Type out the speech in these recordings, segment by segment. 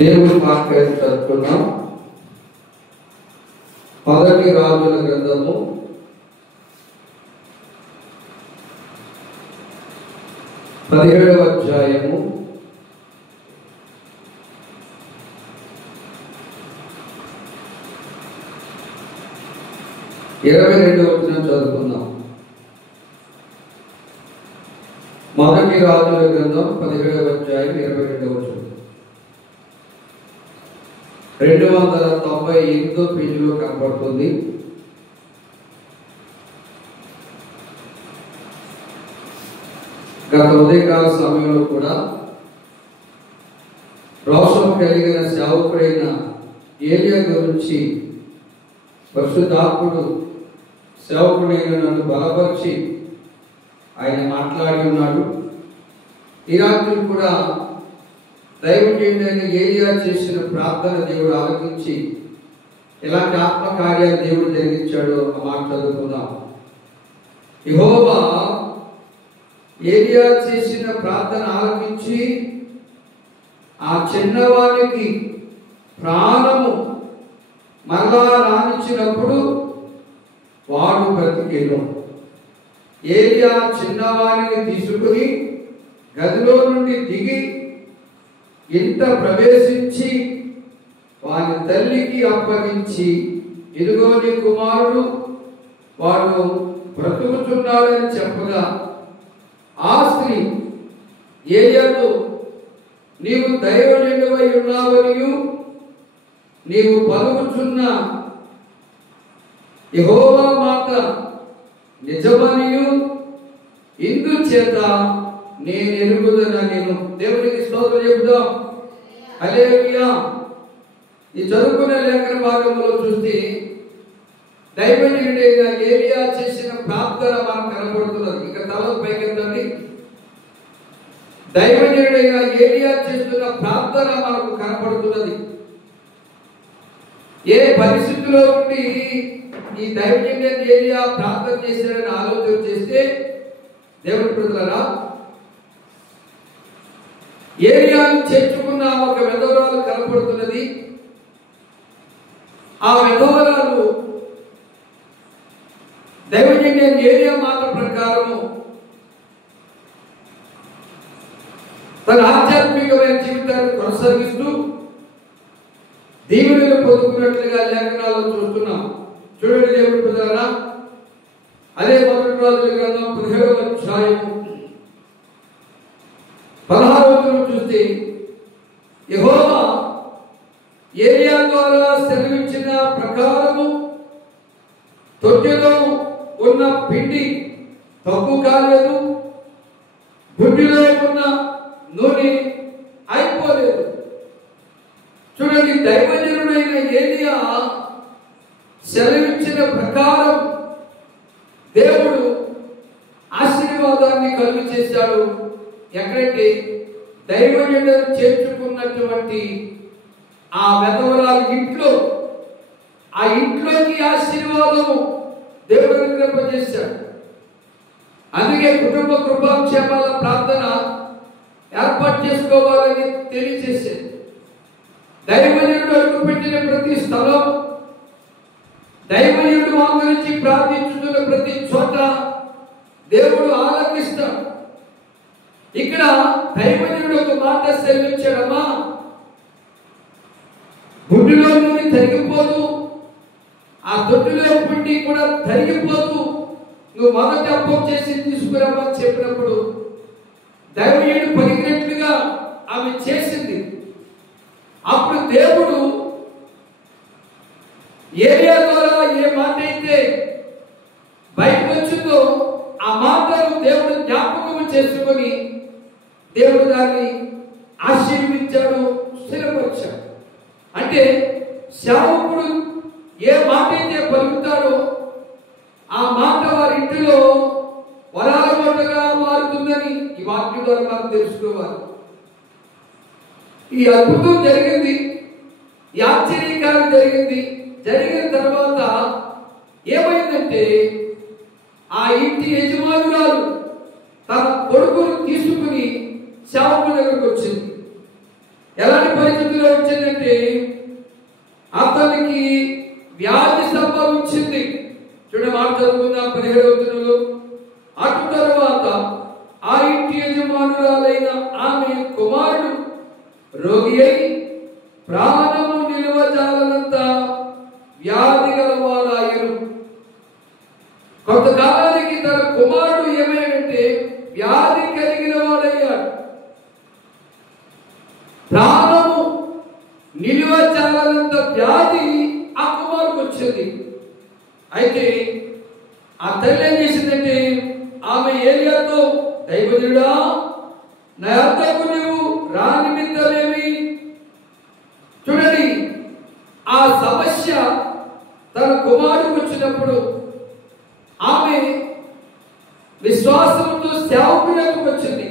దేవుని వాక్యాన్ని చదువుకున్నాం. మొదటి రాజుల గ్రంథము 17వ అధ్యాయము 22వ వచనం చదువుకుందాం. మొదటి రాజుల గ్రంథం 17వ అధ్యాయం 22వ వచనం. 298 పేజీలో కనబడుతుంది. గత ఉదయకాల సమయంలో కూడా రోషం కలిగిన సేవకుడైన ఏలియా గురించి పరిశుద్ధాత్ముడు సేవకుడైన నన్ను బలపరిచి ఆయన మాట్లాడి ఉన్నాడు. ఈ రాత్రి కూడా దైవజనుడైన ఏలియా చేసిన ప్రార్థన దేవుడు ఆలకించి ఎలాంటి ఆత్మకార్యాలు దేవుడు జరిగించాడో ఒక మాట చదువుకుందాం. యెహోవా ఏలియా చేసిన ప్రార్థన ఆలకించి ఆ చిన్నవానికి ప్రాణము మరలా రానిచ్చినప్పుడు వాడు బ్రతికేను. ఏలియా చిన్నవాడిని తీసుకుని గదిలో నుండి దిగి ఇంట ప్రవేశించి వాని తల్లికి అప్పగించి, ఇదిగో నీ కుమారుడు, వాడు బ్రతుకుతున్నాడని చెప్పగా ఆ స్త్రీ ఏలియాతో, నీవు దైవజనుడవై ఉన్నావనియు నీవు పలుకుచున్న యెహోవా మాట నిజమనియు ఇందుచేత నేను ఎరుగుదనా. నేను దేవునికి స్తోత్రం చెబుదాం. హల్లెలూయా. ఈ చదువుకునే లేఖన భాగంలో చూస్తే దైవజనుడైన ఏలియా చేసిన ప్రార్థన మనకు కనబడుతున్నది. ఇక తల పైకెత్తండి. దైవజనుడైన ఏలియా చేస్తున్న ప్రార్థన మనకు కనబడుతున్నది. ఏ పరిస్థితిలో ఉండి ఈ దైవజనుడైన ఏలియా ప్రార్థన చేశాడని ఆలోచన చేస్తే దేవుని ప్రజలారా, ఏలియాను చేర్చుకున్న ఒక విధవరాలు కనపడుతున్నది. ఆ విధవరాలు దైవజనుడైన ఏలియా మాట ప్రకారము తన ఆధ్యాత్మికమైన జీవితాన్ని కొనసాగిస్తూ దీవెనలు పొందుకున్నట్లుగా లేఖనాల్లో చూస్తున్నాం. చూడండి దేవుడి ప్రజలారా, అదే మొదటి రాజుల గ్రంథం 17వ అధ్యాయం 16వ వచనం చూస్తే, యెహోవా ఏలియా ద్వారా సెలవిచ్చిన ప్రకారము తొట్టెలో ఉన్న పిండి తక్కువ కాలేదు, బుడ్డిలో ఉన్న నూనె అయిపోలేదు. చూడండి, దైవజనుడైన ఏలియా సెలవిచ్చిన ప్రకారం దేవుడు ఆశీర్వాదాన్ని కలుగు చేశాడు. ఎక్కడంటే దైవజనులను చేర్చుకున్నటువంటి ఆ వెధవరాలు ఇంట్లో, ఆ ఇంట్లోకి ఆశీర్వాదము దేవుడు అనుగ్రహింపజేశాడు. అందుకే కుటుంబ కృపాక్షేమాల ప్రార్థన ఏర్పాటు చేసుకోవాలని తెలియజేశాడు. దైవజనుడు అడుగుపెట్టిన ప్రతి స్థలం, దైవజనుడు మా గురించి ప్రార్థించుతున్న ప్రతి చోట దేవుడు ఆలకిస్తాడు. ఇక్కడ దైవజనుడు ఒక మాట సెలవిచ్చాడమ్మా, గుడ్డులో నుండి తరిగిపోదు, ఆ తొట్టులో పుట్టి కూడా తరిగిపోదు, నువ్వు మొదటి అప్పం చేసి తీసుకురామని చెప్పినప్పుడు దైవజనుడు పలికినట్లుగా ఆమె చేసింది. అప్పుడు దేవుడు ఏలియా ద్వారా ఏ మాట అయితే బయటకు వచ్చిందో ఆ మాటను దేవుడు జ్ఞాపకం చేసుకొని దేవుడు దాన్ని ఆశీర్వించాడు, స్థిరపరిచాడు. అంటే సేవకుడు ఏ మాట అయితే పలుకుతాడో ఆ మాట వారి ఇంటిలో వరాల మాటగా మారుతుందని ఈ వాక్యం ద్వారా మనం తెలుసుకోవాలి. ఈ అద్భుతం జరిగింది, ఈ ఆశ్చర్యకారం జరిగింది. జరిగిన తర్వాత ఏమైందంటే ఆ ఇంటి యజమానురాలు తన కొడుకును తీసుకుని సేవకుడి దగ్గరకు వచ్చింది. ఎలాంటి పరిస్థితుల్లో వచ్చిందంటే అతనికి వ్యాధి సంభవించింది. చూడండి, మాట చదువుకుందాం 17వ వచనంలో. అటు తరువాత ఆ ఇంటి యజమానురాలైన ఆమె కుమారుడు రోగి అయి ప్రాణము నిలువజాలనంత వ్యాధి గలవాడాయను. కొంతకాలానికి తన కుమారుడు ఏమైందంటే వ్యాధి కలిగిన వాడయ్యాడు. ప్రాణము నిలువజాలనంత వ్యాధి ఆ కుమారుడికి వచ్చింది. అయితే ఆ తల్లి ఏం చేసిందంటే ఆమె ఏలియాతో, దైవజనుడా, నా యొద్దకు నీవు రా నిమిత్తమేమి? చూడండి, ఆ సమస్య తన కుమారుడికి వచ్చినప్పుడు ఆమె విశ్వాసంతో సేవకులకు వచ్చింది.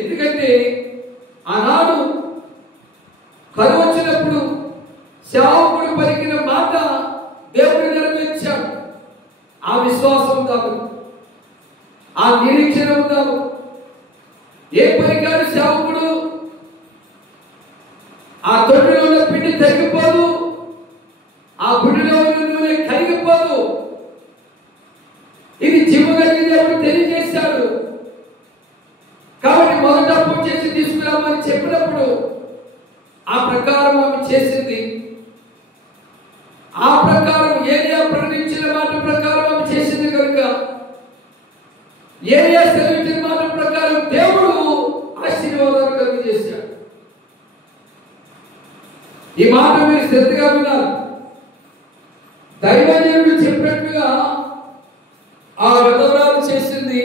ఎందుకంటే ఆనాడు కరువు వచ్చినప్పుడు సేవకుడు పలికిన మాట దేవుడు నెరవేర్చాడు. ఆ విశ్వాసం ఉందాము, ఆ నిరీక్షణ ఉందాము. ఏ పలికాడు సేవకుడు? ఆ తొట్టిలో ఉన్న పిండి తగ్గిపోదు, ఆ గుడిలో ఉన్న నూనె కరిగిపోదు. ఇది జీవగలిగిన దేవుడు తెలియజేశాడు. కాబట్టి మొదట అప్పు చేసి తీసుకురామని చెప్పినప్పుడు ఆ ప్రకారం ఆమె చేసింది. ఆ ప్రకారం ఏలియా ప్రకటించిన మాట ప్రకారం ఆమె చేసింది కనుక ఏలియా సెలవిచ్చిన మాట ప్రకారం దేవుడు ఆశీర్వాదాలు కలిగజేశాడు. ఈ మాట మీరు శ్రద్ధగా వినాలి. దైవజనుడు చెప్పినట్టుగా ఆ విధవరాలు చేసింది.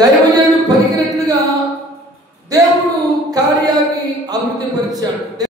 దైవజనుడు పలికినట్లుగా దేవుడు కార్యాన్ని అభివృద్ధి పరిచాడు.